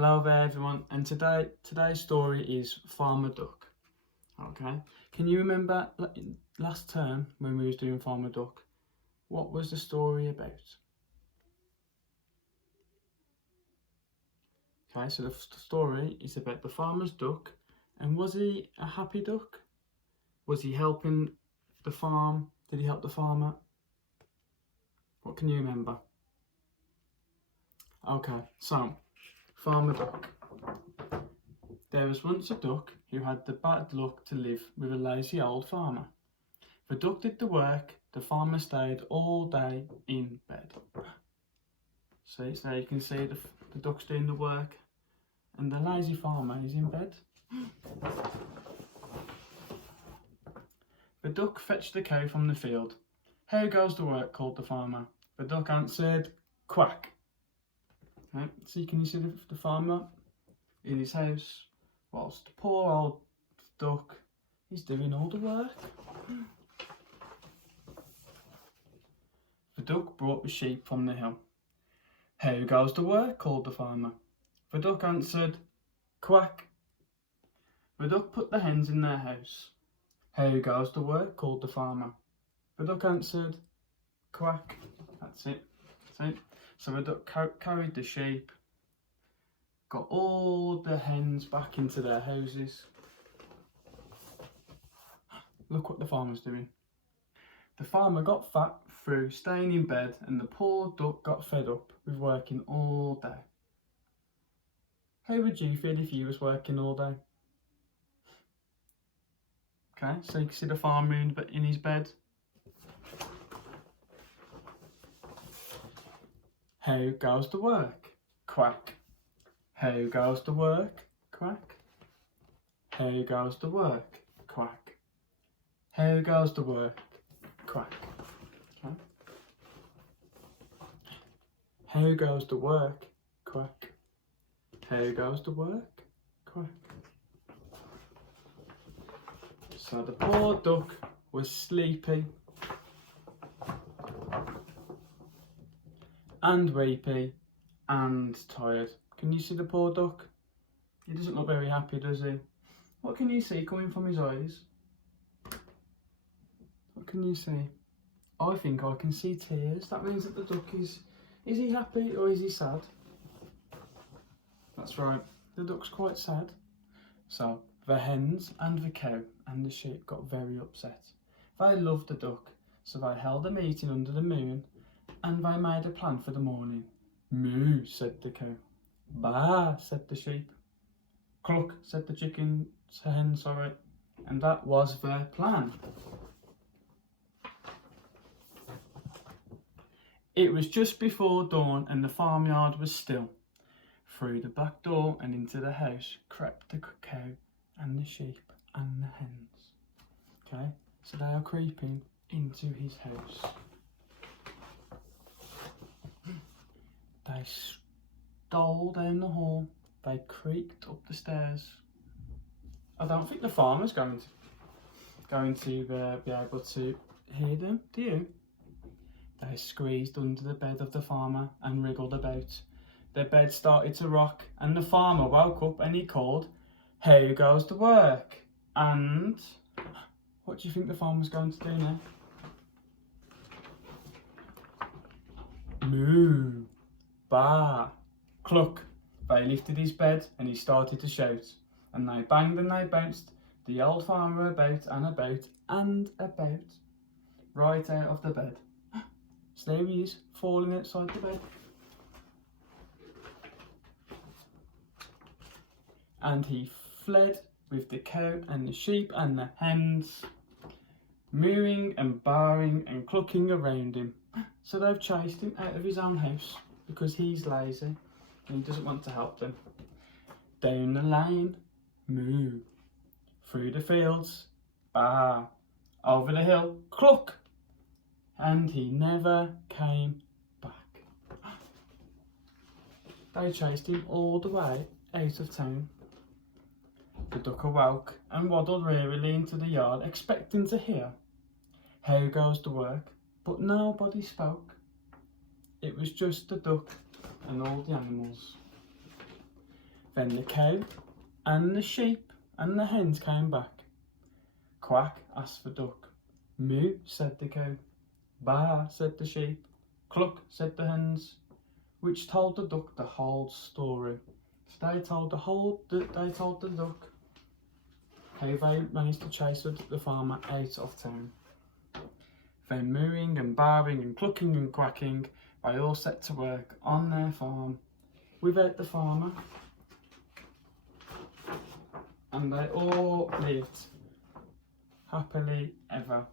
Hello there everyone, and today's story is Farmer Duck. Okay, can you remember last term when we was doing Farmer Duck? What was the story about? Okay, so the story is about the farmer's duck, and was he a happy duck? Was he helping the farm? Did he help the farmer? What can you remember? Okay, so Farmer Duck. There was once a duck who had the bad luck to live with a lazy old farmer. The duck did the work, the farmer stayed all day in bed. See, so you can see the duck's doing the work and the lazy farmer is in bed. The duck fetched the cow from the field. "How goes the work?" called the farmer. The duck answered, "Quack." Okay, so can you see the farmer in his house whilst the poor old duck is doing all the work. The duck brought the sheep from the hill. "How goes the work?" called the farmer. The duck answered, "Quack." The duck put the hens in their house. "How goes the work?" called the farmer. The duck answered, "Quack." That's it. So the duck carried the sheep, got all the hens back into their houses. Look what the farmer's doing. The farmer got fat through staying in bed, and the poor duck got fed up with working all day. How would you feel if you was working all day? Okay, so you can see the farmer in his bed. How goes the work? Quack. How goes the work? Quack. How goes the work? Quack. How goes the work? Quack. Okay. How goes the work? Quack. How goes the work? Quack. So the poor duck was sleepy and weepy and tired. Can you see the poor duck? He doesn't look very happy, does he? What can you see coming from his eyes? What can you see? I think I can see tears. That means that the duck is he happy or is he sad? That's right, the duck's quite sad. So the hens and the cow and the sheep got very upset. They loved the duck, so they held a meeting under the moon and they made a plan for the morning. "Moo," said the cow. "Baa," said the sheep. "Cluck," said the hen, and that was their plan. It was just before dawn and the farmyard was still. Through the back door and into the house crept the cow and the sheep and the hens. Okay, so they are creeping into his house. They stole down the hall. They creaked up the stairs. I don't think the farmer's going to be able to hear them, do you? They squeezed under the bed of the farmer and wriggled about. The bed started to rock and the farmer woke up and he called, "How goes the work?" And what do you think the farmer's going to do now? "Moo, baa, cluck." They lifted his bed and he started to shout. And they banged and they bounced the old farmer about and about and about, right out of the bed. So there he is, falling outside the bed. And he fled with the cow and the sheep and the hens, mooing and baaing and clucking around him. So they've chased him out of his own house because he's lazy and he doesn't want to help them. Down the lane, moo. Through the fields, baa. Over the hill, cluck. And he never came back. They chased him all the way out of town. The duck awoke and waddled wearily into the yard, expecting to hear "How goes the work?" But nobody spoke. It was just the duck and all the animals. Then the cow and the sheep and the hens came back. Quack, asked the duck. Moo, said the cow. Baa, said the sheep. Cluck, said the hens, which told the duck the whole story. So they told the duck how they managed to chase the farmer out of town. Then mooing and baaing and clucking and quacking, they all set to work on their farm without the farmer, and they all lived happily ever